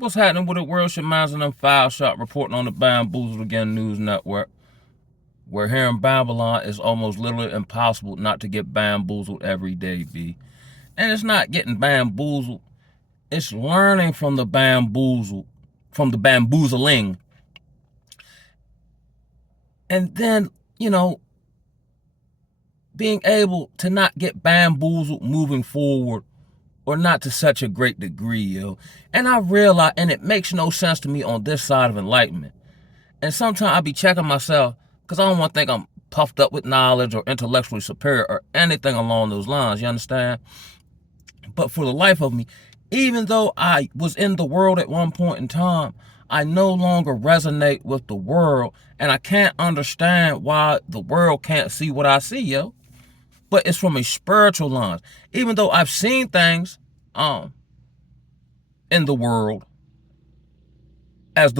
What's happening with the world? Shit, minds and them file shot reporting on the Bamboozled Again News Network, where here in Babylon it's almost literally impossible not to get bamboozled every day, B. And it's not getting bamboozled, it's learning from the bamboozle, from the bamboozling. And then, being able to not get bamboozled moving forward, or not to such a great degree, yo. And I realize, and it makes no sense to me on this side of enlightenment. And sometimes I be checking myself, because I don't want to think I'm puffed up with knowledge or intellectually superior or anything along those lines, you understand? But for the life of me, even though I was in the world at one point in time, I no longer resonate with the world, and I can't understand why the world can't see what I see, yo. But it's from a spiritual lens. Even though I've seen things in the world as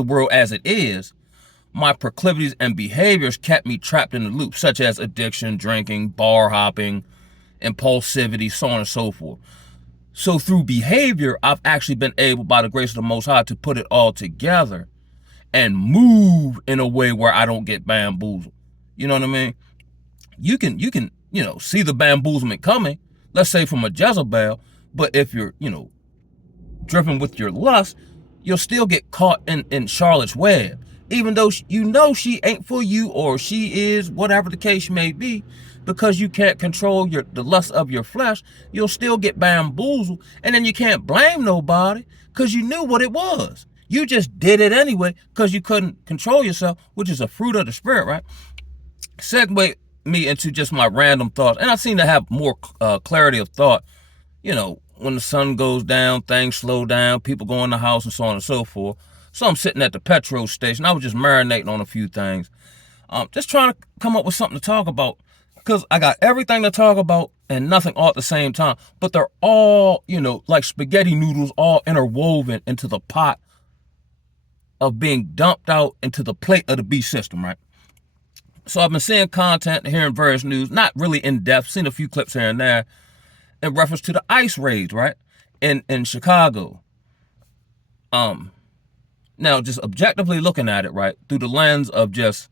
it is, my proclivities and behaviors kept me trapped in the loop, such as addiction, drinking, bar hopping, impulsivity, so on and so forth. So through behavior, I've actually been able, by the grace of the Most High, to put it all together and move in a way where I don't get bamboozled. You know what I mean? You can see the bamboozlement coming, let's say from a Jezebel, but if you're, driven with your lust, you'll still get caught in Charlotte's web. Even though she ain't for you, or she is, whatever the case may be, because you can't control the lust of your flesh, you'll still get bamboozled, and then you can't blame nobody because you knew what it was. You just did it anyway because you couldn't control yourself, which is a fruit of the spirit, right? Segue me into just my random thoughts, and I seem to have more clarity of thought. When the sun goes down, things slow down, people go in the house, and so on and so forth. So I'm sitting at the petrol station. I was just marinating on a few things, just trying to come up with something to talk about, because I got everything to talk about and nothing all at the same time. But they're all, like spaghetti noodles, all interwoven into the pot of being dumped out into the plate of the beast system, right? So I've been seeing content, hearing various news, not really in depth, seen a few clips here and there, in reference to the ICE raids, right, in Chicago. Now, just objectively looking at it, right, through the lens of just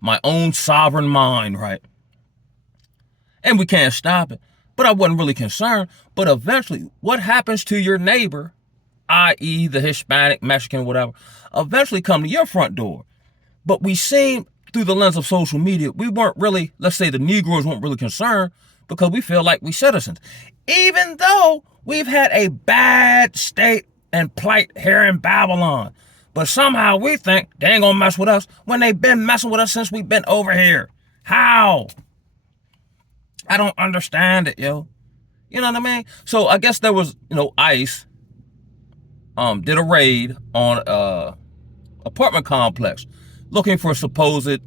my own sovereign mind, right, and we can't stop it, but I wasn't really concerned. But eventually, what happens to your neighbor, i.e. the Hispanic, Mexican, whatever, eventually come to your front door. But we seen through the lens of social media, we weren't really, let's say the Negroes weren't really concerned, because we feel like we citizens. Even though we've had a bad state and plight here in Babylon. But somehow we think they ain't gonna mess with us when they've been messing with us since we've been over here. How? I don't understand it, yo. You know what I mean? So I guess there was, ICE did a raid on apartment complex looking for supposed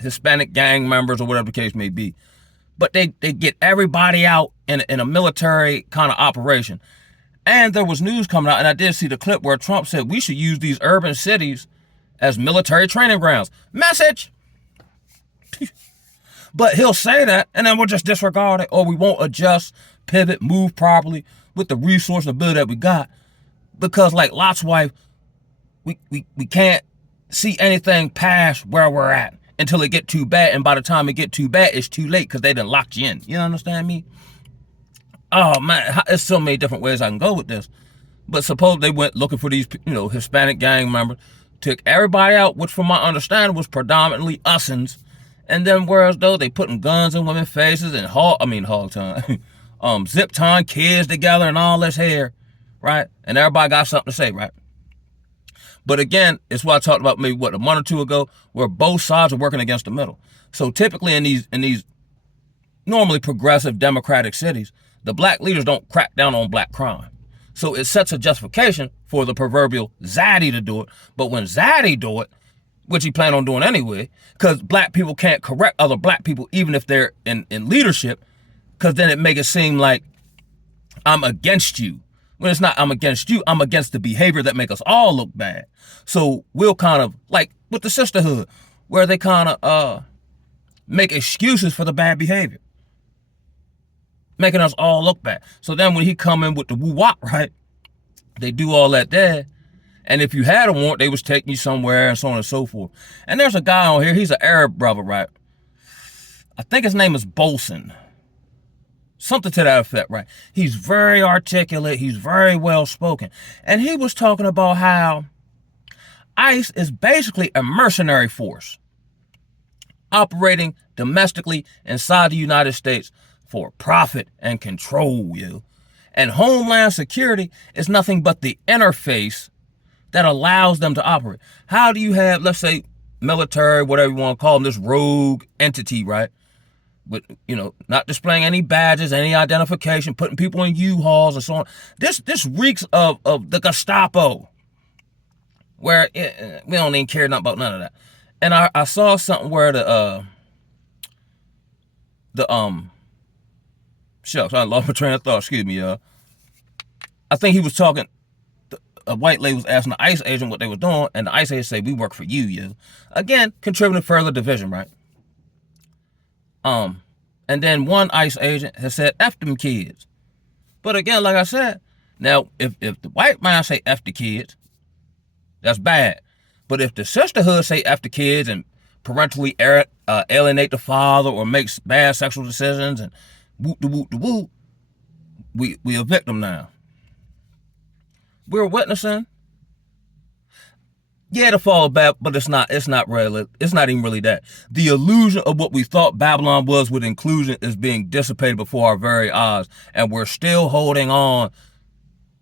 Hispanic gang members or whatever the case may be. But they get everybody out in a military kind of operation. And there was news coming out, and I did see the clip where Trump said we should use these urban cities as military training grounds. Message! But he'll say that, and then we'll just disregard it, or we won't adjust, pivot, move properly with the resource and ability that we got. Because like Lot's wife, we can't see anything past where we're at until it get too bad, and by the time it get too bad, it's too late because they done locked you in. You understand me? Oh man, there's so many different ways I can go with this. But suppose they went looking for these, Hispanic gang members, took everybody out, which from my understanding was predominantly usins, and then whereas though they putting guns in women's faces and hog time, zip tying kids together and all this hair, right? And everybody got something to say, right? But again, it's what I talked about maybe a month or two ago, where both sides are working against the middle. So typically in these normally progressive democratic cities, the black leaders don't crack down on black crime. So it sets a justification for the proverbial Zaddy to do it. But when Zaddy do it, which he planned on doing anyway, because black people can't correct other black people even if they're in leadership, because then it make it seem like I'm against you. When it's not I'm against you, I'm against the behavior that make us all look bad. So we'll kind of, like with the sisterhood, where they kind of make excuses for the bad behavior, making us all look bad. So then when he come in with the woo-wop, right, they do all that there, And if you had a warrant, they was taking you somewhere and so on and so forth. And there's a guy on here, he's an Arab brother, right? I think his name is Bolson. Something to that effect, right? He's very articulate. He's very well spoken. And he was talking about how ICE is basically a mercenary force operating domestically inside the United States for profit and control, you. And Homeland Security is nothing but the interface that allows them to operate. How do you have, let's say, military, whatever you want to call them, this rogue entity, right? With, not displaying any badges, any identification, putting people in U-Hauls and so on. This reeks of the Gestapo, where we don't even care nothing about none of that. And I saw something where shucks, I lost my train of thought, excuse me, y'all. I think he was talking, a white lady was asking the ICE agent what they were doing, and the ICE agent said, we work for you, yo. Again, contributing to further division, right? And then one ICE agent has said, F them kids. But again, like I said, now, if the white man say F the kids, that's bad. But if the sisterhood say F the kids and parentally alienate the father or makes bad sexual decisions and whoop, we a victim now. We're witnessing. Yeah, the fall back, but it's not even really that. The illusion of what we thought Babylon was with inclusion is being dissipated before our very eyes. And we're still holding on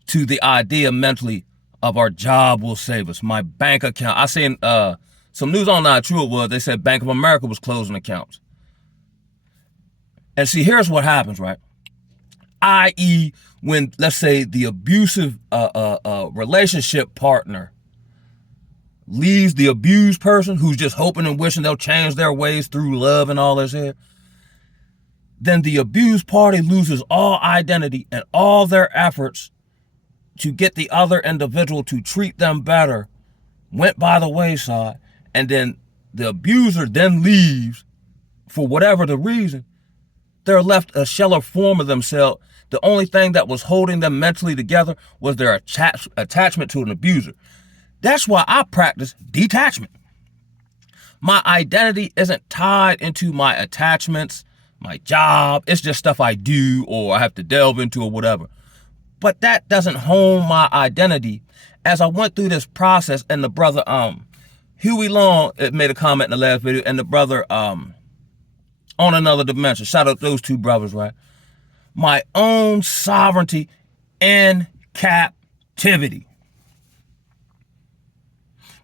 to the idea mentally of our job will save us. My bank account. I seen some news on how true it was. They said Bank of America was closing accounts. And see, here's what happens, right? I.e., when, let's say, the abusive relationship partner leaves the abused person who's just hoping and wishing they'll change their ways through love and all this here, then the abused party loses all identity and all their efforts to get the other individual to treat them better went by the wayside. And then the abuser then leaves for whatever the reason. They're left a shallow form of themselves. The only thing that was holding them mentally together was their attachment to an abuser. That's why I practice detachment. My identity isn't tied into my attachments, my job. It's just stuff I do or I have to delve into or whatever. But that doesn't hone my identity. As I went through this process, and the brother Huey Long made a comment in the last video, and the brother On Another Dimension, shout out those two brothers, right? My own sovereignty in captivity.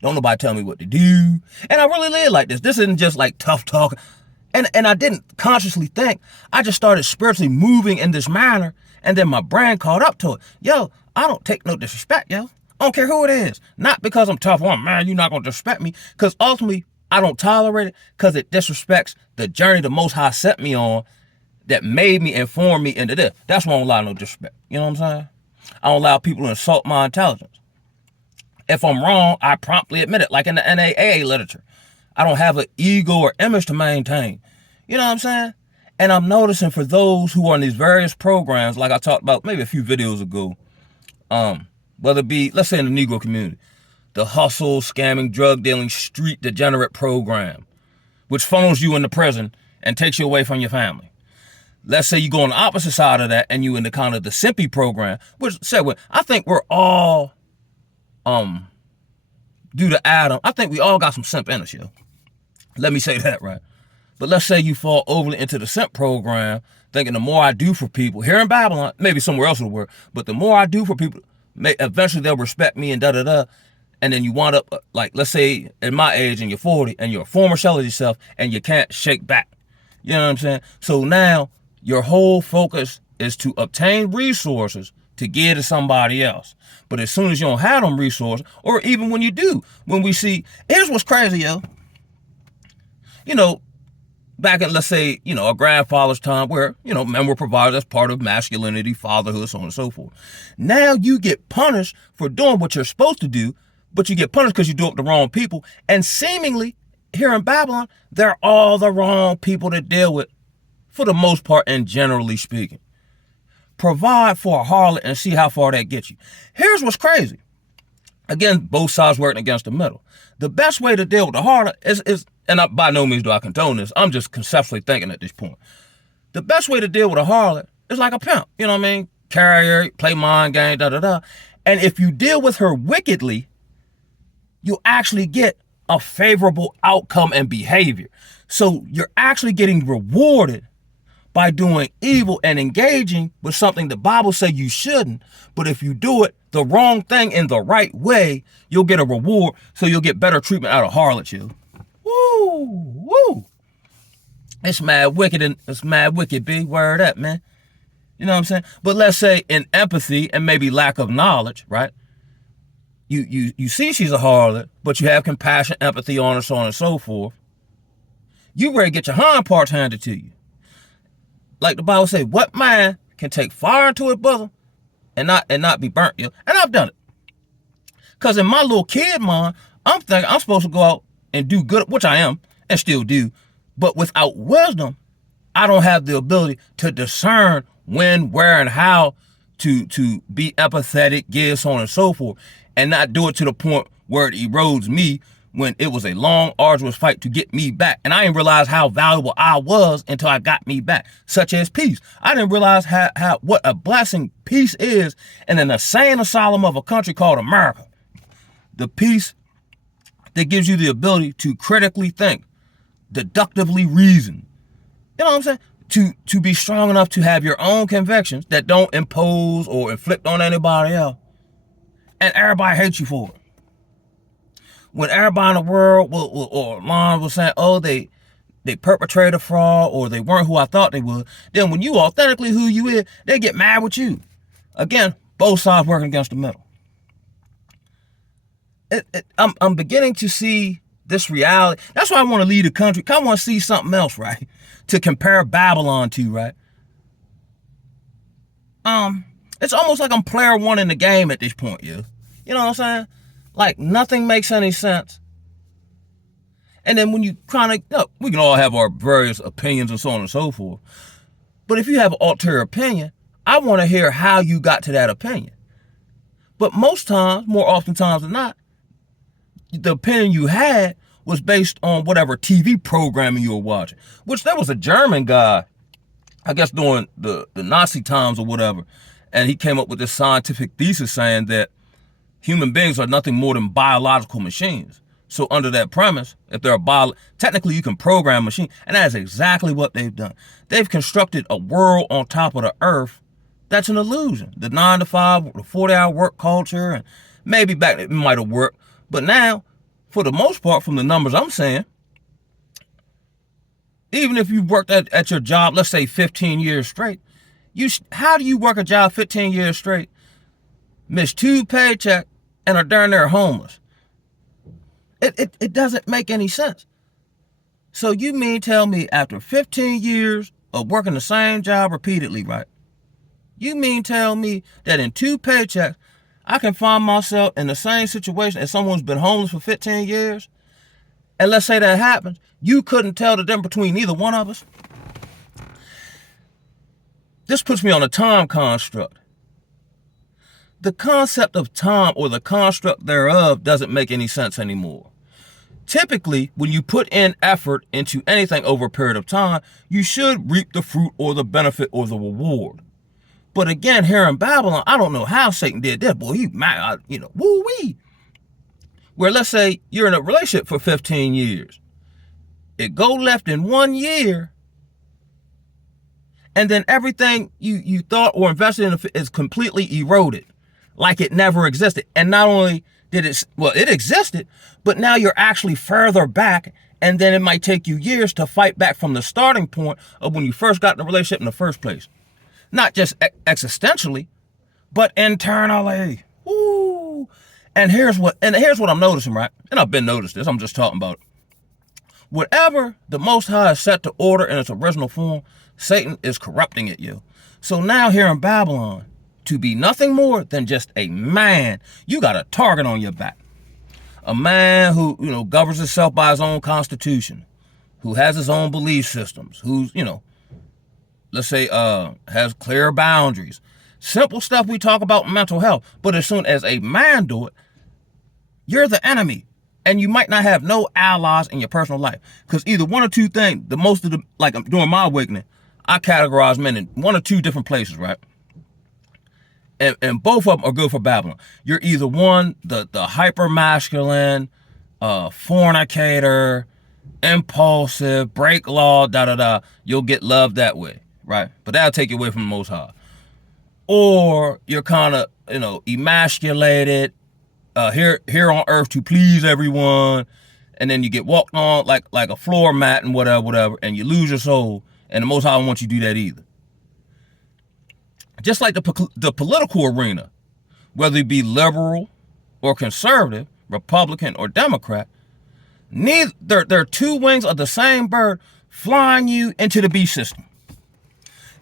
Don't nobody tell me what to do. And I really live like this. This isn't just like tough talk. And I didn't consciously think. I just started spiritually moving in this manner. And then my brain caught up to it. Yo, I don't take no disrespect, yo. I don't care who it is. Not because I'm tough. Oh, man, you're not going to disrespect me. Because ultimately, I don't tolerate it because it disrespects the journey the Most High set me on that made me and formed me into this. That's why I don't allow no disrespect. You know what I'm saying? I don't allow people to insult my intelligence. If I'm wrong, I promptly admit it, like in the NAAA literature. I don't have an ego or image to maintain. You know what I'm saying? And I'm noticing for those who are in these various programs, like I talked about maybe a few videos ago, whether it be, let's say in the Negro community, the hustle, scamming, drug dealing, street degenerate program, which funnels you into prison and takes you away from your family. Let's say you go on the opposite side of that and you in the kind of the Simpy program, which said, well, I think we're all, due to Adam, I think we all got some simp in us, yo. Let me say that, right? But let's say you fall overly into the simp program, thinking the more I do for people, here in Babylon, maybe somewhere else in the world, but the more I do for people, eventually they'll respect me and da-da-da. And then you wind up, like, let's say at my age and you're 40 and you're a former shell of yourself and you can't shake back. You know what I'm saying? So now your whole focus is to obtain resources to give to somebody else. But as soon as you don't have them resources, or even when you do, when we see, here's what's crazy, yo. You know, back in, let's say, our grandfather's time where, men were provided as part of masculinity, fatherhood, so on and so forth. Now you get punished for doing what you're supposed to do, but you get punished because you do it with the wrong people. And seemingly, here in Babylon, they're all the wrong people to deal with, for the most part and generally speaking. Provide for a harlot and see how far that gets you. Here's what's crazy. Again, both sides working against the middle. The best way to deal with the harlot is and by no means do I condone this, I'm just conceptually thinking at this point. The best way to deal with a harlot is like a pimp, you know what I mean? Carry her, play mind game, da-da-da. And if you deal with her wickedly, you'll actually get a favorable outcome and behavior. So you're actually getting rewarded by doing evil and engaging with something the Bible says you shouldn't. But if you do it the wrong thing in the right way, you'll get a reward. So you'll get better treatment out of harlots, you. Woo, woo. It's mad wicked and it's mad wicked, B. Word up, man. You know what I'm saying? But let's say in empathy and maybe lack of knowledge, right? You see she's a harlot, but you have compassion, empathy on her, so on and so forth. You ready to get your hind parts handed to you. Like the Bible says, what man can take fire into his bosom and not be burnt? You know? And I've done it. Because in my little kid mind, I'm thinking I'm supposed to go out and do good, which I am and still do. But without wisdom, I don't have the ability to discern when, where, and how to be empathetic, give, so on and so forth, and not do it to the point where it erodes me when it was a long, arduous fight to get me back. And I didn't realize how valuable I was until I got me back, such as peace. I didn't realize how what a blessing peace is in an insane asylum of a country called America. The peace that gives you the ability to critically think, deductively reason. You know what I'm saying? To be strong enough to have your own convictions that don't impose or inflict on anybody else. And everybody hates you for it. When everybody in the world or online was saying, oh, they perpetrated a fraud or they weren't who I thought they would, then when you authentically who you is, they get mad with you. Again, both sides working against the middle. I'm beginning to see this reality. That's why I want to leave the country. I want to see something else, right? To compare Babylon to, right? It's almost like I'm player one in the game at this point, you. You know what I'm saying? Like nothing makes any sense. And then when you kind of, you know, we can all have our various opinions and so on and so forth. But if you have an ulterior opinion, I want to hear how you got to that opinion. But most times, more often times than not, the opinion you had was based on whatever TV programming you were watching. Which there was a German guy, I guess during the Nazi times or whatever, and he came up with this scientific thesis saying that human beings are nothing more than biological machines. So under that premise, if they're technically you can program a machine, and that is exactly what they've done. They've constructed a world on top of the earth that's an illusion. The 9 to 5, the 40-hour work culture, and maybe back it might have worked, but now, for the most part, from the numbers I'm saying, even if you worked at your job, let's say 15 years straight, how do you work a job 15 years straight, miss 2 paychecks, and are darn near homeless? It doesn't make any sense. So you mean tell me after 15 years of working the same job repeatedly, right? You mean tell me that in 2 paychecks, I can find myself in the same situation as someone who's been homeless for 15 years? And let's say that happens, you couldn't tell the difference between either one of us? This puts me on a time construct. The concept of time or the construct thereof doesn't make any sense anymore. Typically, when you put in effort into anything over a period of time, you should reap the fruit or the benefit or the reward. But again, here in Babylon, I don't know how Satan did that. Boy, he mad, woo-wee. Where let's say you're in a relationship for 15 years. It go left in 1 year, and then everything you thought or invested in is completely eroded, like it never existed. And not only did it existed, but now you're actually further back, and then it might take you years to fight back from the starting point of when you first got in a relationship in the first place. Not just existentially, but internally. Woo! And here's what I'm noticing, right? And I've been noticed this, I'm just talking about it. Whatever the Most High has set to order in its original form, Satan is corrupting it, you. So now here in Babylon, to be nothing more than just a man, you got a target on your back. A man who, governs himself by his own constitution, who has his own belief systems, who's, let's say, has clear boundaries. Simple stuff we talk about mental health. But as soon as a man do it, you're the enemy. And you might not have no allies in your personal life. Because either one or two things, the most of the, like during my awakening, I categorize men in one or two different places, right? And both of them are good for Babylon. You're either one, the hyper masculine, fornicator, impulsive, break law, you'll get love that way, right? But that'll take you away from the Most High. Or you're kind of, emasculated, here on earth to please everyone, and then you get walked on like a floor mat and whatever, and you lose your soul, and the Most High don't want you to do that either. Just like the political arena, whether it be liberal or conservative, Republican or Democrat, they're two wings of the same bird flying you into the beast system.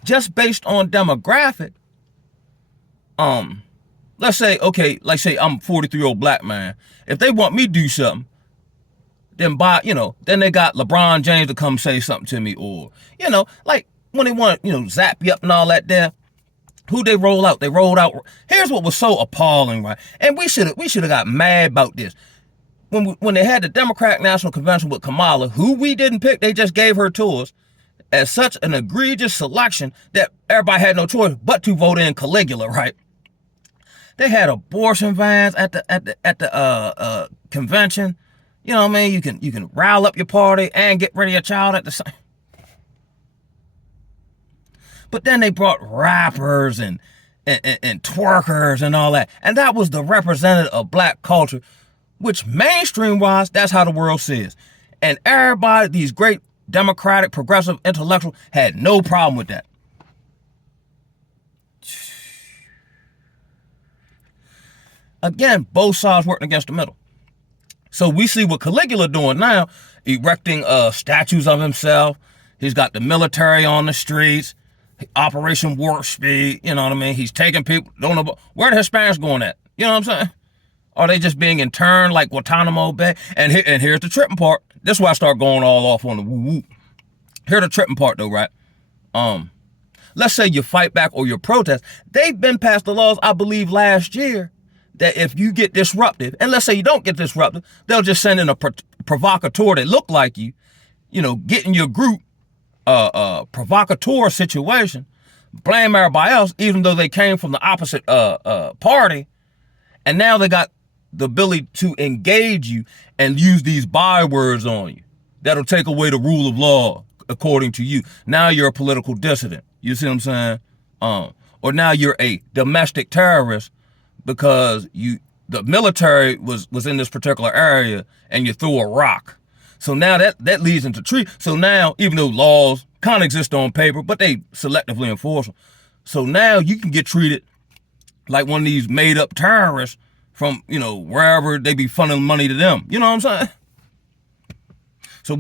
Just based on demographic, let's say, okay, like say I'm a 43-year-old black man. If they want me to do something, then then they got LeBron James to come say something to me, or, like when they want, zap you up and all that there. Who they roll out? They rolled out. Here's what was so appalling, right? And we should have got mad about this. When they had the Democratic National Convention with Kamala, who we didn't pick, they just gave her to us as such an egregious selection that everybody had no choice but to vote in Caligula, right? They had abortion vans at the convention. You know what I mean? You can rile up your party and get rid of your child at the same. But then they brought rappers and twerkers and all that. And that was the representative of black culture, which mainstream-wise, that's how the world sees. And everybody, these great democratic, progressive intellectuals, had no problem with that. Again, both sides working against the middle. So we see what Caligula doing now, erecting statues of himself. He's got the military on the streets. Operation Warp Speed, you know what I mean? He's taking people, don't know where the Hispanics going at. You know what I'm saying? Are they just being interned like Guantanamo Bay? And here's the tripping part. This is why I start going all off on the woo-woo. Here's the tripping part though, right? Let's say you fight back or you protest. They've been passed the laws, I believe, last year, that if you get disruptive, and let's say you don't get disruptive, they'll just send in a provocateur that look like you, get in your group, provocateur situation, blame everybody else, even though they came from the opposite party, and now they got the ability to engage you and use these bywords on you that'll take away the rule of law according to you. Now you're a political dissident. You see what I'm saying? Or now you're a domestic terrorist because the military was in this particular area and you threw a rock. So now that leads into treaty. So now, even though laws kind of exist on paper, but they selectively enforce them. So now you can get treated like one of these made up terrorists from, wherever they be funneling money to them. You know what I'm saying? So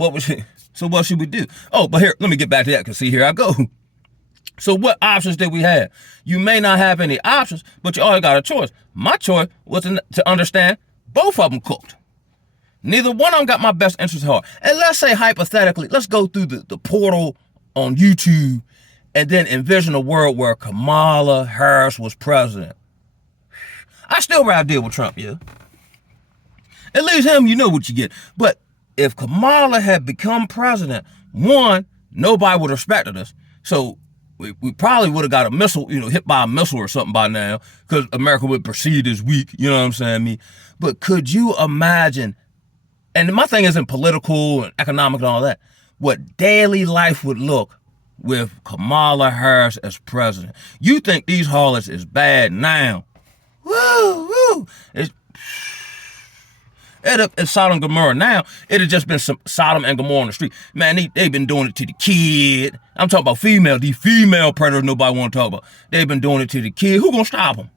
what should we do? Oh, but here, let me get back to that, because see, here I go. So what options did we have? You may not have any options, but you always got a choice. My choice was to understand both of them cooked. Neither one of them got my best interest at heart. And let's say hypothetically, let's go through the portal on YouTube and then envision a world where Kamala Harris was president. I still rather deal with Trump, yeah. At least him, you know what you get. But if Kamala had become president, one, nobody would have respected us. So we probably would have got a missile, hit by a missile or something by now, because America would perceive as weak, you know what I'm saying? But could you imagine, and my thing isn't political and economic and all that, what daily life would look with Kamala Harris as president? You think these harlots is bad now? Woo! It's Sodom and Gomorrah now. It had just been some Sodom and Gomorrah on the street. Man, they've been doing it to the kid. I'm talking about these female predators nobody want to talk about. They've been doing it to the kid. Who gonna stop them?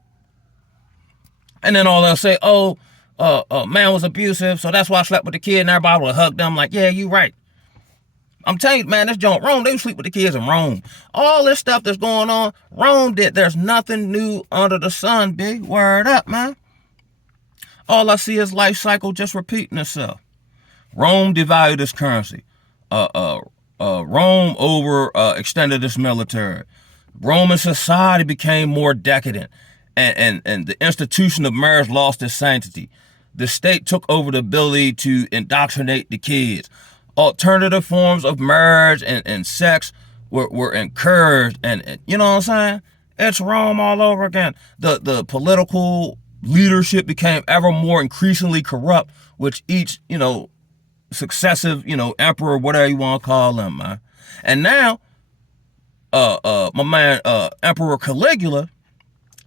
And then all they'll say, man was abusive, so that's why I slept with the kid, and everybody will hug them like, yeah, you right. I'm telling you, man, this joint Rome, they would sleep with the kids in Rome. All this stuff that's going on, Rome did. There's nothing new under the sun, big. Word up, man. All I see is life cycle just repeating itself. Rome devalued its currency. Rome extended its military. Roman society became more decadent. And the institution of marriage lost its sanctity. the state took over the ability to indoctrinate the kids. Alternative forms of marriage and sex were encouraged, and you know what I'm saying? It's Rome all over again. The political leadership became ever more increasingly corrupt, which each, successive, emperor, whatever you want to call them, man. And now, my man, Emperor Caligula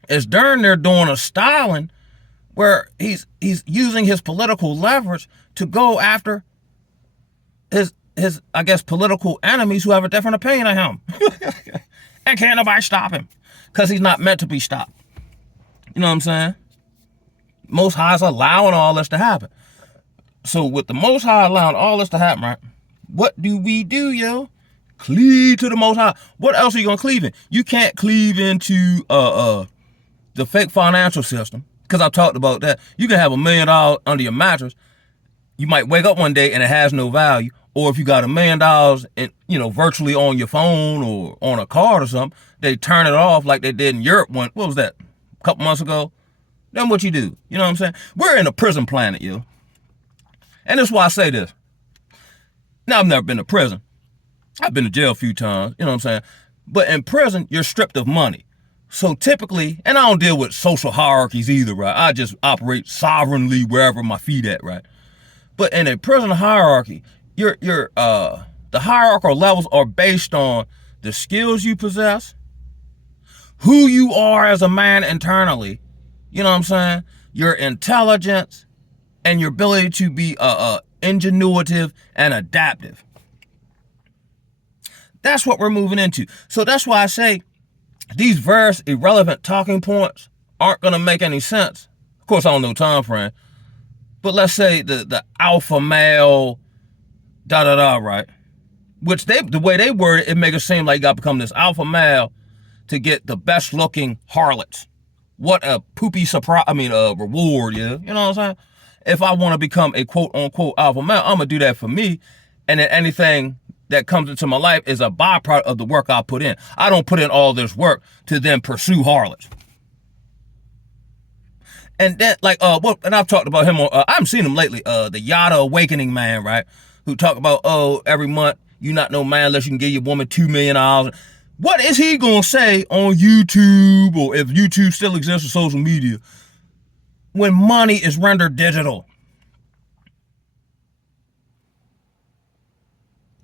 is darn near doing a Stalin where he's using his political leverage to go after his I guess political enemies who have a different opinion of him. And can't nobody stop him because he's not meant to be stopped. You know what I'm saying? Most High's allowing all this to happen. So with the Most High allowing all this to happen, right? What do we do, yo? Cleave to the Most High. What else are you gonna cleave in? You can't cleave into the fake financial system, because I talked about that. You can have $1 million under your mattress. You might wake up one day and it has no value. Or if you got $1 million in, virtually on your phone or on a card or something, they turn it off like they did in Europe what was that? A couple months ago. Then what you do? You know what I'm saying? We're in a prison planet, yo. And that's why I say this. Now, I've never been to prison. I've been to jail a few times, you know what I'm saying? But in prison, you're stripped of money. So typically, and I don't deal with social hierarchies either, right? I just operate sovereignly wherever my feet at, right? But in a prison hierarchy, the hierarchical levels are based on the skills you possess, who you are as a man internally, you know what I'm saying? Your intelligence and your ability to be ingenuitive and adaptive. That's what we're moving into. So that's why I say these various irrelevant talking points aren't going to make any sense. Of course, I don't know time frame. But let's say the alpha male, right? Which the way they word it make it seem like you got to become this alpha male to get the best looking harlots. What a poopy surprise, reward, yeah? You know what I'm saying? If I want to become a quote unquote alpha male, I'm going to do that for me. And then anything that comes into my life is a byproduct of the work I put in. I don't put in all this work to then pursue harlots. And then, and I've talked about him on, I haven't seen him lately, the Yada Awakening man, right? Who talk about, every month, you not no man unless you can give your woman $2 million. What is he going to say on YouTube, or if YouTube still exists or social media, when money is rendered digital?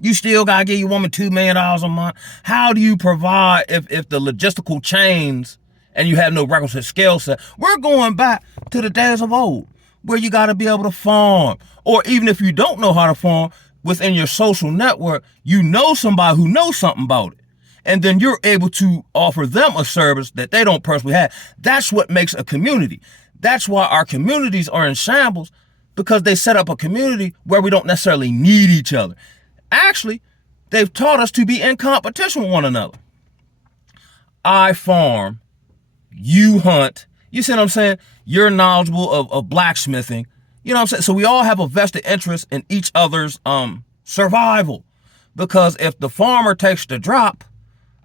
You still got to give your woman $2 million a month. How do you provide if the logistical chains and you have no requisite skill set? We're going back to the days of old where you got to be able to farm. Or even if you don't know how to farm, within your social network, you know somebody who knows something about it. And then you're able to offer them a service that they don't personally have. That's what makes a community. That's why our communities are in shambles, because they set up a community where we don't necessarily need each other. Actually, they've taught us to be in competition with one another. I farm, you hunt. You see what I'm saying? You're knowledgeable of blacksmithing. You know what I'm saying? So we all have a vested interest in each other's survival. Because if the farmer takes the drop,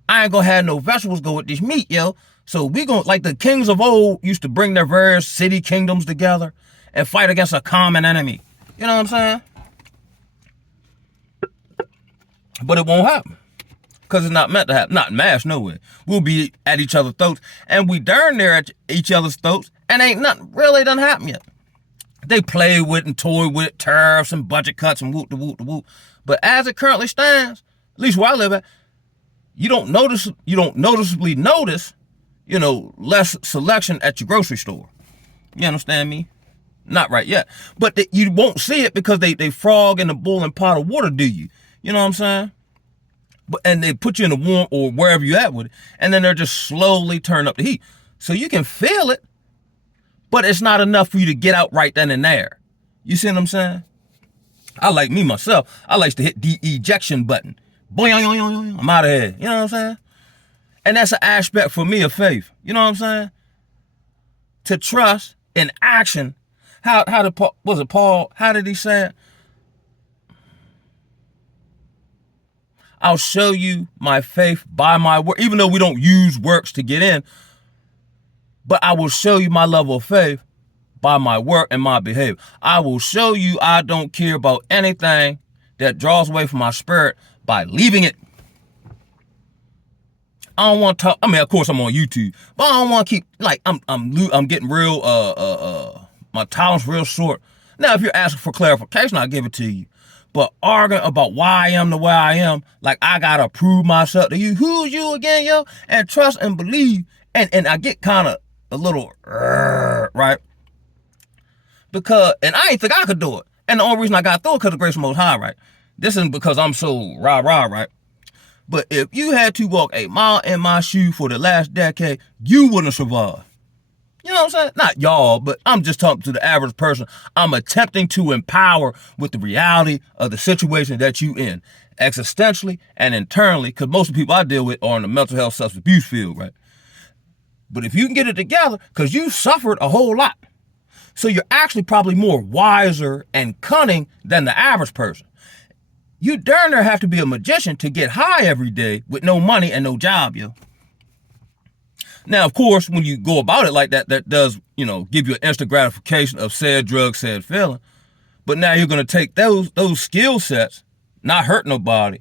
I ain't gonna have no vegetables go with this meat, yo. So we gonna, like the kings of old used to bring their various city kingdoms together and fight against a common enemy. You know what I'm saying? But it won't happen. Because it's not meant to happen. Not in mass, no way. We'll be at each other's throats. And we darn near at each other's throats. And ain't nothing really done happen yet. They play with and toy with tariffs and budget cuts and whoop the whoop the whoop. But as it currently stands, at least where I live at, you don't noticeably notice, less selection at your grocery store. You understand me? Not right yet. But you won't see it because they frog in the boiling pot of water, do you? You know what I'm saying? And they put you in the warm or wherever you at with it, and then they're just slowly turn up the heat. So you can feel it, but it's not enough for you to get out right then and there. You see what I'm saying? I like me myself. I like to hit the ejection button. Boing, I'm out of here. You know what I'm saying? And that's an aspect for me of faith. You know what I'm saying? To trust in action. How did Paul, how did he say it? I'll show you my faith by my work, even though we don't use works to get in, but I will show you my level of faith by my work and my behavior. I will show you I don't care about anything that draws away from my spirit by leaving it. I don't want to talk. I mean, of course, I'm on YouTube, but I don't want to keep like I'm getting real. My tolerance real short. Now, if you're asking for clarification, I'll give it to you. But arguing about why I am the way I am, like I gotta prove myself to you. Who's you again, yo? And trust and believe. And I get kind of a little right, because I ain't think I could do it. And the only reason I got through it because of the grace of the Most High, right? This isn't because I'm so rah, right? But if you had to walk a mile in my shoe for the last decade, you wouldn't survive. You know what I'm saying? Not y'all, but I'm just talking to the average person. I'm attempting to empower with the reality of the situation that you in, existentially and internally, because most of the people I deal with are in the mental health substance abuse field, right? But if you can get it together, because you suffered a whole lot, so you're actually probably more wiser and cunning than the average person. You darn near have to be a magician to get high every day with no money and no job, yo. Now, of course, when you go about it like that, that does, give you an instant gratification of said drug, said feeling. But now you're going to take those skill sets, not hurt nobody,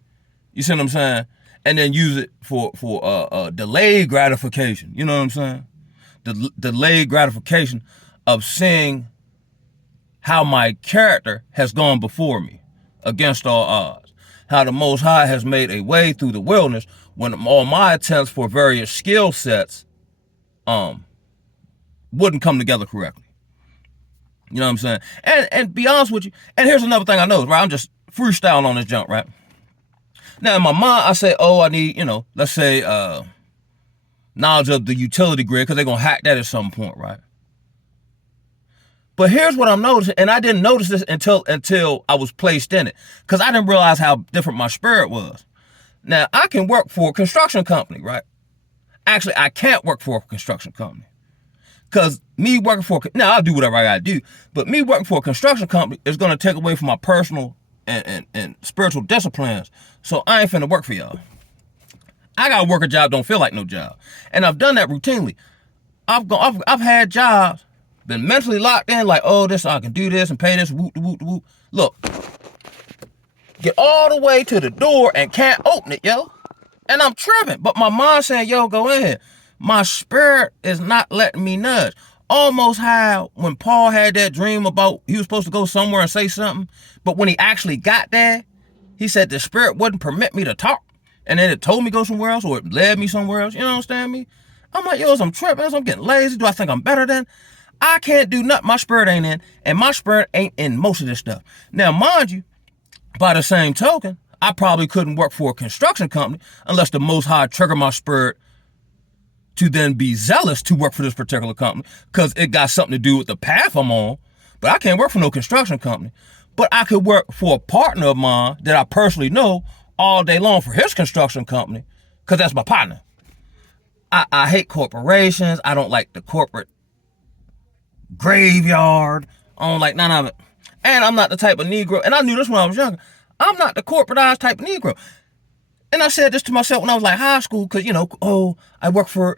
you see what I'm saying, and then use it for delayed gratification. You know what I'm saying? The delayed gratification of seeing how my character has gone before me against all odds. How the Most High has made a way through the wilderness when all my attempts for various skill sets wouldn't come together correctly. You know what I'm saying? And be honest with you, and here's another thing I know, right? I'm just freestyling on this jump, right? Now in my mind, I say, I need, let's say knowledge of the utility grid, because they're gonna hack that at some point, right? But here's what I'm noticing, and I didn't notice this until I was placed in it, because I didn't realize how different my spirit was. Now, I can work for a construction company, right? Actually, I can't work for a construction company. Because me working for, now I'll do whatever I gotta do, but me working for a construction company is gonna take away from my personal and spiritual disciplines. So I ain't finna work for y'all. I gotta work a job don't feel like no job. And I've done that routinely. I've had jobs, been mentally locked in, like, this, I can do this and pay this, whoop, whoop, whoop. Look, get all the way to the door and can't open it, yo. And I'm tripping, but my mind saying, yo, go ahead. My spirit is not letting me nudge. Almost how when Paul had that dream about he was supposed to go somewhere and say something, but when he actually got there, he said the spirit wouldn't permit me to talk. And then it told me to go somewhere else, or it led me somewhere else. You know what understand me? I'm like, I'm tripping, I'm getting lazy. Do I think I'm better than? I can't do nothing. My spirit ain't in, and my spirit ain't in most of this stuff. Now, mind you, by the same token, I probably couldn't work for a construction company unless the Most High triggered my spirit to then be zealous to work for this particular company, because it got something to do with the path I'm on. But I can't work for no construction company. But I could work for a partner of mine that I personally know all day long for his construction company, because that's my partner. I hate corporations. I don't like the corporate graveyard. I don't like none of it. And I'm not the type of Negro, and I knew this when I was younger, I'm not the corporatized type of Negro. And I said this to myself when I was like high school, because, I work for,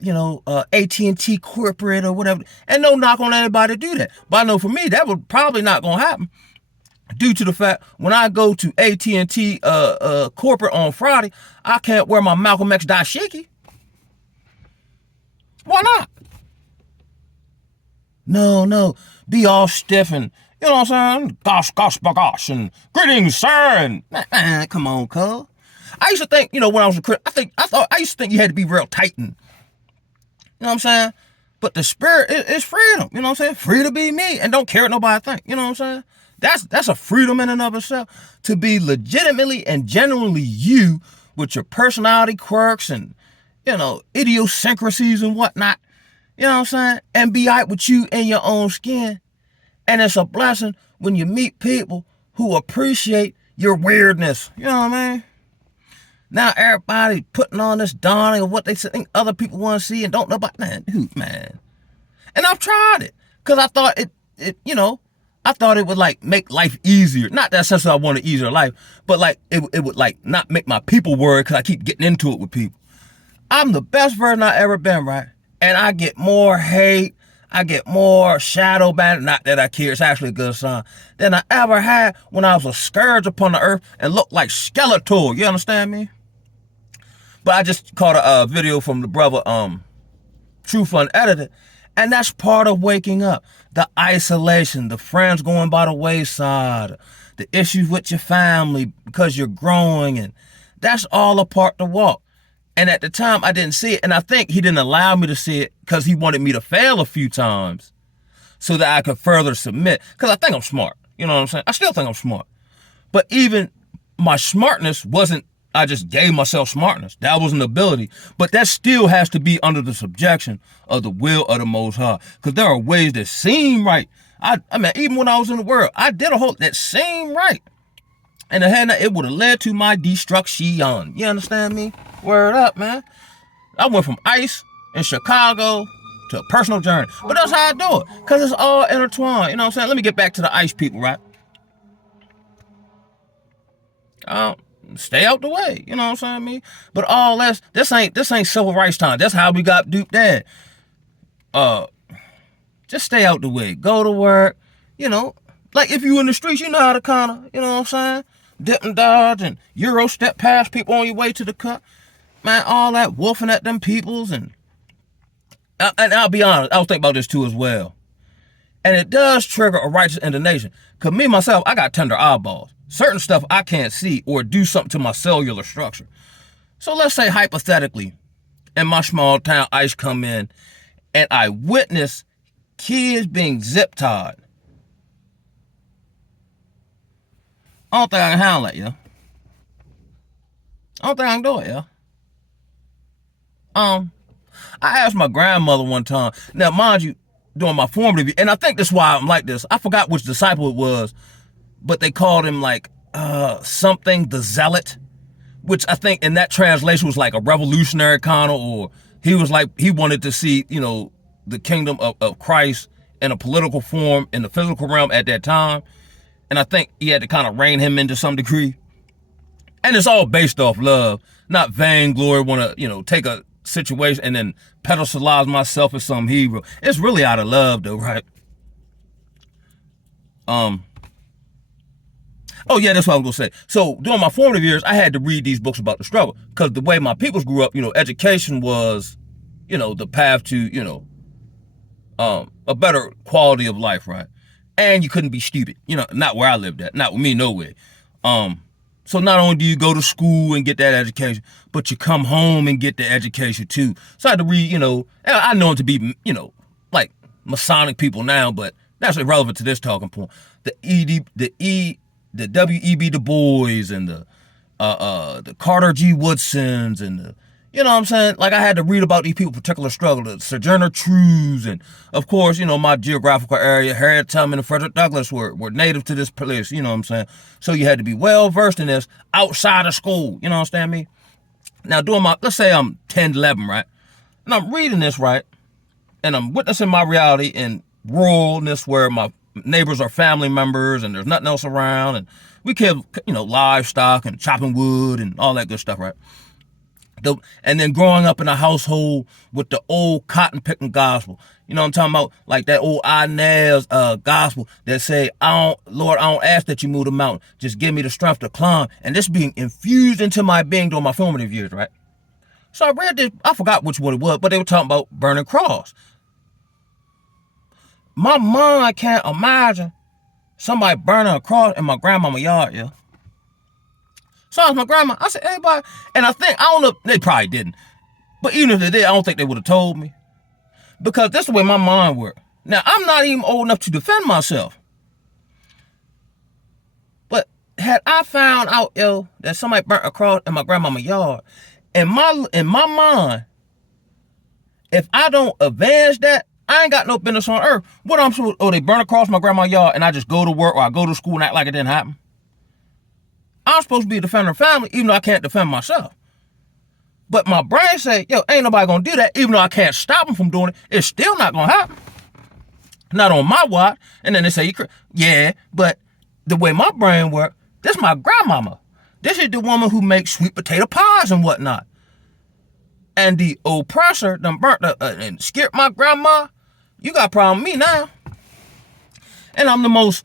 AT&T corporate or whatever. And no knock on anybody to do that. But I know for me, that would probably not going to happen, due to the fact when I go to AT&T corporate on Friday, I can't wear my Malcolm X dashiki. Why not? No, be all stiff and, you know what I'm saying? Gosh, and greetings, sir. And come on, cuz. I used to think, when I was a kid, I used to think you had to be real tight and, you know what I'm saying? But the spirit is freedom, you know what I'm saying? Free to be me and don't care what nobody think, you know what I'm saying? That's a freedom in and of itself, to be legitimately and genuinely you with your personality quirks and, idiosyncrasies and whatnot, you know what I'm saying? And be out with you in your own skin. And it's a blessing when you meet people who appreciate your weirdness, you know what I mean? Now everybody putting on this donning of what they think other people want to see and don't know about, man. And I've tried it, because I thought I thought it would like make life easier. Not that sense that I want an easier life, but like it would like not make my people worry, because I keep getting into it with people. I'm the best version I ever been, right? And I get more hate. I get more shadow banner, not that I care, it's actually a good sign, than I ever had when I was a scourge upon the earth and looked like Skeletor. You understand me? But I just caught a video from the brother, Truth Unedited, and that's part of waking up. The isolation, the friends going by the wayside, the issues with your family because you're growing, and that's all a part to walk. And at the time, I didn't see it, and I think he didn't allow me to see it because he wanted me to fail a few times so that I could further submit, because I think I'm smart. You know what I'm saying? I still think I'm smart. But even my smartness wasn't, I just gave myself smartness. That was an ability. But that still has to be under the subjection of the will of the Most High. Because there are ways that seem right. I mean, even when I was in the world, I did a whole, that seemed right. And it would have led to my destruction. You understand me? Word up, man. I went from ICE in Chicago to a personal journey. But that's how I do it. Because it's all intertwined. You know what I'm saying? Let me get back to the ICE people, right? Stay out the way. You know what I'm saying, me? But all this ain't civil rights time. That's how we got duped there. Just stay out the way. Go to work. You know, like if you in the streets, you know how to kind of, you know what I'm saying? Dip and dodge and Euro step past people on your way to the cut. Man, all that wolfing at them peoples. And I'll be honest, I was thinking about this too as well. And it does trigger a righteous indignation. Because me, myself, I got tender eyeballs. Certain stuff I can't see or do something to my cellular structure. So let's say hypothetically, in my small town, ICE come in and I witness kids being zip-tied. I don't think I can handle that, yeah. I don't think I can do it, yeah. I asked my grandmother one time. Now, mind you, during my formative years, and I think that's why I'm like this. I forgot which disciple it was, but they called him like something, the zealot, which I think in that translation was like a revolutionary kind of, or he was like, he wanted to see, you know, the kingdom of Christ in a political form in the physical realm at that time. And I think he had to kind of rein him into some degree. And it's all based off love, not vainglory, want to, you know, take a situation and then pedestalize myself as some hero. It's really out of love though, right? Oh yeah, that's what I was gonna say. So during my formative years, I had to read these books about the struggle because the way my peoples grew up, you know, education was, you know, the path to, you know, a better quality of life, right? And you couldn't be stupid, you know, not where I lived at, not with me, no way. So not only do you go to school and get that education, but you come home and get the education too. So I had to read, you know, I know them to be, you know, like Masonic people now, but that's irrelevant to this talking point. The W.E.B. Du Bois and the Carter G. Woodsons and the, you know what I'm saying? Like I had to read about these people's particular struggle, the Sojourner Truths, and of course, you know, my geographical area, Harriet Tubman and Frederick Douglass were native to this place, you know what I'm saying? So you had to be well versed in this outside of school, you know what I'm saying? Now doing let's say I'm 10, 11, right? And I'm reading this, right? And I'm witnessing my reality in ruralness where my neighbors are family members and there's nothing else around, and we kill, you know, livestock and chopping wood and all that good stuff, right? And then growing up in a household with the old cotton picking gospel, you know what I'm talking about? Like that old Inez gospel that say, Lord, I don't ask that you move the mountain, just give me the strength to climb. And this being infused into my being during my formative years, right? So I read this, I forgot which one it was, but they were talking about burning cross. My mind can't imagine somebody burning a cross in my grandmama's yard, yeah. So I asked my grandma, I said, anybody? And I don't know, they probably didn't. But even if they did, I don't think they would have told me. Because that's the way my mind works. Now, I'm not even old enough to defend myself. But had I found out, that somebody burnt a cross in my grandmama's yard, in my mind, if I don't avenge that, I ain't got no business on earth. What I'm supposed to, they burn across my grandma's yard and I just go to work or I go to school and act like it didn't happen? I'm supposed to be a defender of family, even though I can't defend myself. But my brain say, ain't nobody gonna do that, even though I can't stop them from doing it. It's still not gonna happen. Not on my watch. And then they say, yeah, but the way my brain works, this is my grandmama. This is the woman who makes sweet potato pies and whatnot. And the oppressor done burnt and skipped my grandma. You got a problem with me now. And I'm the most,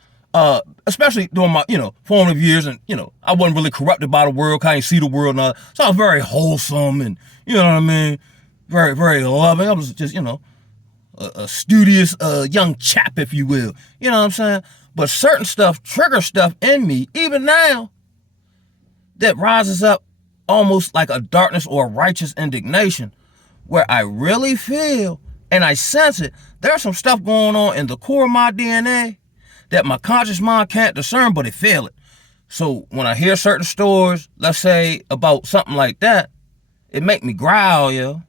especially during my, formative years, and, I wasn't really corrupted by the world, kind of see the world and all that. So I was very wholesome and, you know what I mean, very, very loving. I was just, a studious young chap, if you will. You know what I'm saying? But certain stuff triggers stuff in me, even now, that rises up almost like a darkness or a righteous indignation, where I really feel and I sense it. There's some stuff going on in the core of my DNA that my conscious mind can't discern, but it feel it. So when I hear certain stories, let's say about something like that, it make me growl, yo.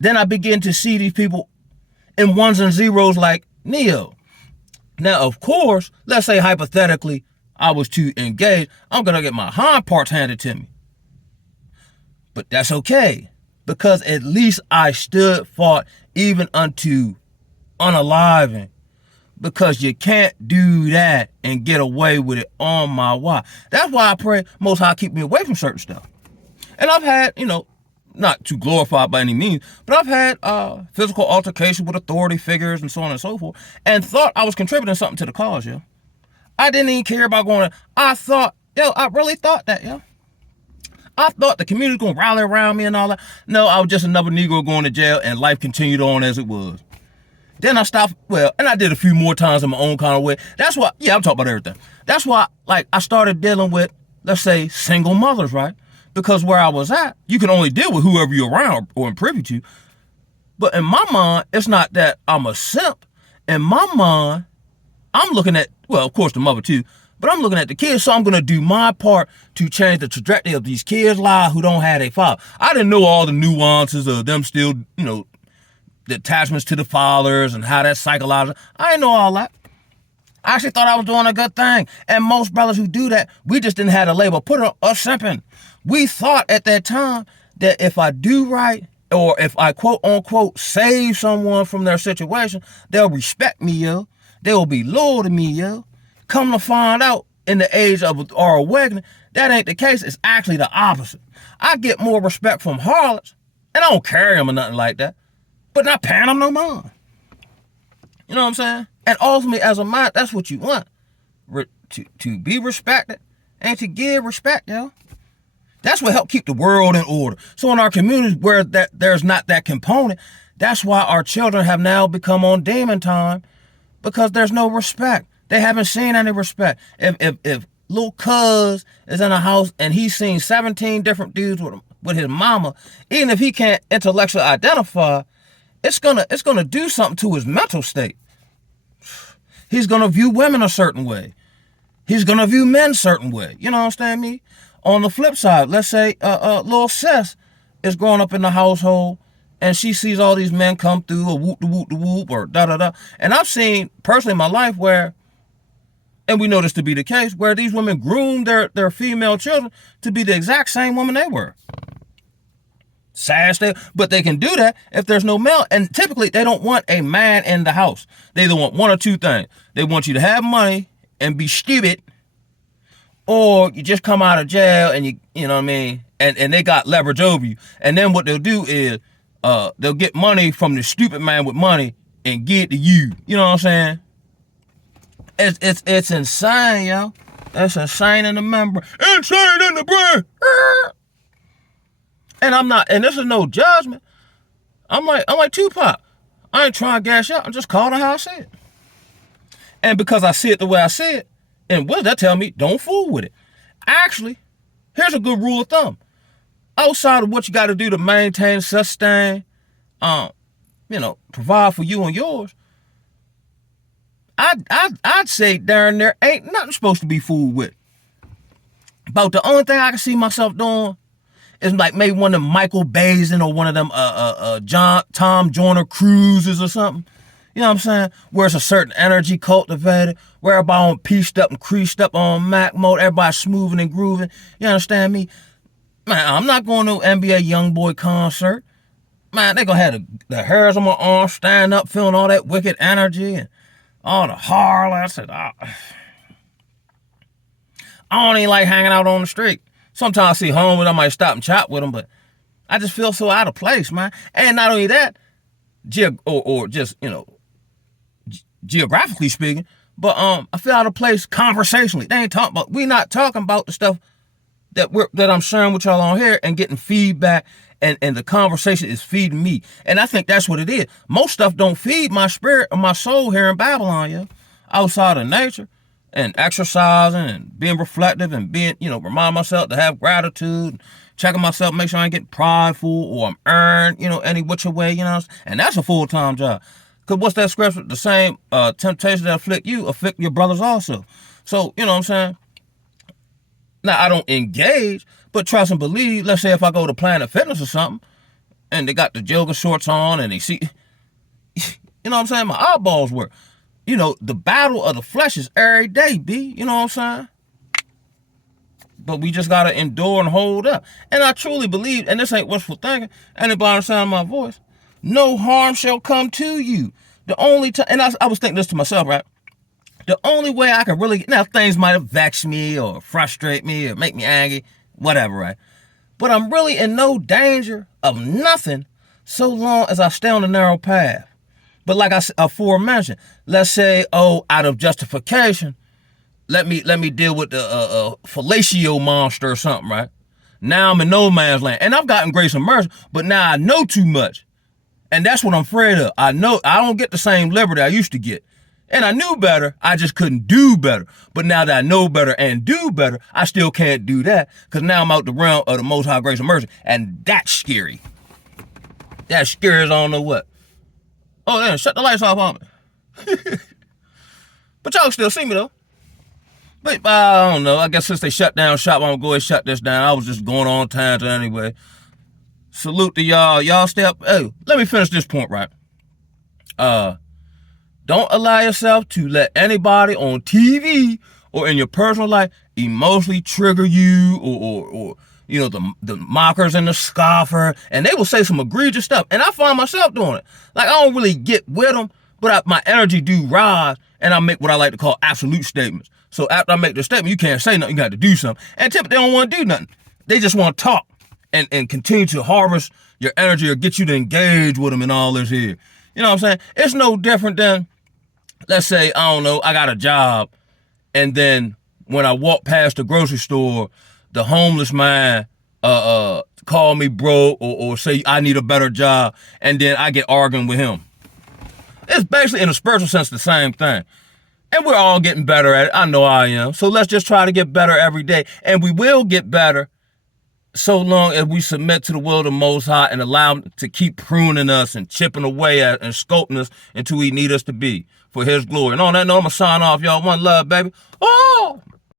Then I begin to see these people in ones and zeros like Neo. Now, of course, let's say hypothetically, I was to engage, I'm going to get my hind parts handed to me. But that's okay, because at least I stood, fought, even unto unaliving, because you can't do that and get away with it on my watch. That's why I pray Most High keep me away from certain stuff. And I've had, not too glorified by any means, but I've had physical altercation with authority figures and so on and so forth, and thought I was contributing something to the cause, yo. I didn't even care about going. I really thought that, yo. I thought the community was going to rally around me and all that. No, I was just another Negro going to jail, and life continued on as it was. Then I stopped, and I did a few more times in my own kind of way. That's why, I'm talking about everything. That's why, I started dealing with, let's say, single mothers, right? Because where I was at, you can only deal with whoever you're around or in privy to. But in my mind, it's not that I'm a simp. In my mind, I'm looking at, of course, the mother too, but I'm looking at the kids, so I'm going to do my part to change the trajectory of these kids' lives who don't have a father. I didn't know all the nuances of them still, the attachments to the fathers and how that's psychological. I didn't know all that. I actually thought I was doing a good thing. And most brothers who do that, we just didn't have the label. Put a simping. We thought at that time that if I do right, or if I quote unquote save someone from their situation, they'll respect me, yo. They will be loyal to me, yo. Come to find out, in the age of our awakening, that ain't the case. It's actually the opposite. I get more respect from harlots, and I don't carry them or nothing like that, but not paying them no mind. You know what I'm saying? And ultimately, as a mind, that's what you want. To be respected and to give respect, yo. That's what helped keep the world in order. So in our communities where there's not that component, that's why our children have now become on demon time, because there's no respect. They haven't seen any respect. If little cuz is in a house and he's seen 17 different dudes with his mama, even if he can't intellectually identify, it's gonna do something to his mental state. He's gonna view women a certain way. He's gonna view men a certain way. You know what I'm saying, me? On the flip side, let's say little sis is growing up in the household and she sees all these men come through, or whoop the whoop the whoop, or da da da. And I've seen personally in my life where, and we know this to be the case, where these women groom their female children to be the exact same woman they were. Sad state, but they can do that if there's no male. And typically, they don't want a man in the house. They either want one or two things. They want you to have money and be stupid, or you just come out of jail and you know what I mean, and they got leverage over you. And then what they'll do is they'll get money from the stupid man with money and give it to you. You know what I'm saying? It's insane, yo. That's insane in the membrane. Insane in the brain. And I'm not, and this is no judgment. I'm like Tupac. I ain't trying to gas you out. I'm just calling it how I see it. And because I see it the way I see it, and what does that tell me? Don't fool with it. Actually, here's a good rule of thumb. Outside of what you got to do to maintain, sustain, provide for you and yours, I'd say darn there ain't nothing supposed to be fooled with. About the only thing I can see myself doing is like maybe one of them Michael Basin or one of them Tom Joyner cruises or something. You know what I'm saying? Where it's a certain energy cultivated, where everybody on pieced up and creased up on Mac mode, everybody smoothing and grooving. You understand me? Man, I'm not going to NBA Youngboy concert. Man, they gonna have the hairs on my arm stand up, feeling all that wicked energy and all the harlots. And I don't even like hanging out on the street. Sometimes I see homies, I might stop and chat with them, but I just feel so out of place, man. And not only that, or just, geographically speaking. But I feel out of place conversationally. They ain't talking about. We not talking about the stuff that I'm sharing with y'all on here and getting feedback, and the conversation is feeding me. And I think that's what it is. Most stuff don't feed my spirit or my soul here in Babylon, yeah. Outside of nature and exercising and being reflective and being, remind myself to have gratitude, checking myself, make sure I ain't getting prideful or I'm earned, any which way, and that's a full-time job. Because what's that scripture? The same temptation that afflict you afflict your brothers also. So, you know what I'm saying? Now, I don't engage, but trust and believe. Let's say if I go to Planet Fitness or something, and they got the yoga shorts on, and they see, you know what I'm saying? My eyeballs work. The battle of the flesh is every day, B. You know what I'm saying? But we just got to endure and hold up. And I truly believe, and this ain't wishful thinking, anybody understand my voice, no harm shall come to you. The only time, and I was thinking this to myself, right? The only way I can really, now things might have vexed me or frustrate me or make me angry, whatever, right? But I'm really in no danger of nothing so long as I stay on the narrow path. But like I aforementioned, let's say, out of justification, let me deal with the fellatio monster or something, right? Now I'm in no man's land. And I've gotten grace and mercy, but now I know too much. And that's what I'm afraid of. I know I don't get the same liberty I used to get. And I knew better, I just couldn't do better. But now that I know better and do better, I still can't do that. Because now I'm out the realm of the Most High grace and mercy. And that's scary. That's scary as I don't know what. Oh, damn, shut the lights off on me. But y'all still see me, though. But I don't know. I guess since they shut down shop, I'm going to go ahead and shut this down. I was just going on tangent anyway. Salute to y'all. Y'all stay up. Hey, let me finish this point, right? Don't allow yourself to let anybody on TV or in your personal life emotionally trigger you or the mockers and the scoffer, and they will say some egregious stuff. And I find myself doing it. Like, I don't really get with them, but my energy do rise, and I make what I like to call absolute statements. So after I make the statement, you can't say nothing, you got to do something. And typically they don't want to do nothing. They just want to talk and continue to harvest your energy or get you to engage with them and all this here. You know what I'm saying? It's no different than, let's say, I don't know, I got a job, and then when I walk past the grocery store, the homeless man call me broke or say I need a better job, and then I get arguing with him. It's basically, in a spiritual sense, the same thing. And we're all getting better at it. I know I am. So let's just try to get better every day. And we will get better so long as we submit to the will of the Most High and allow him to keep pruning us and chipping away at and sculpting us until he need us to be for his glory. And on that note, I'm going to sign off, y'all. One love, baby. Oh!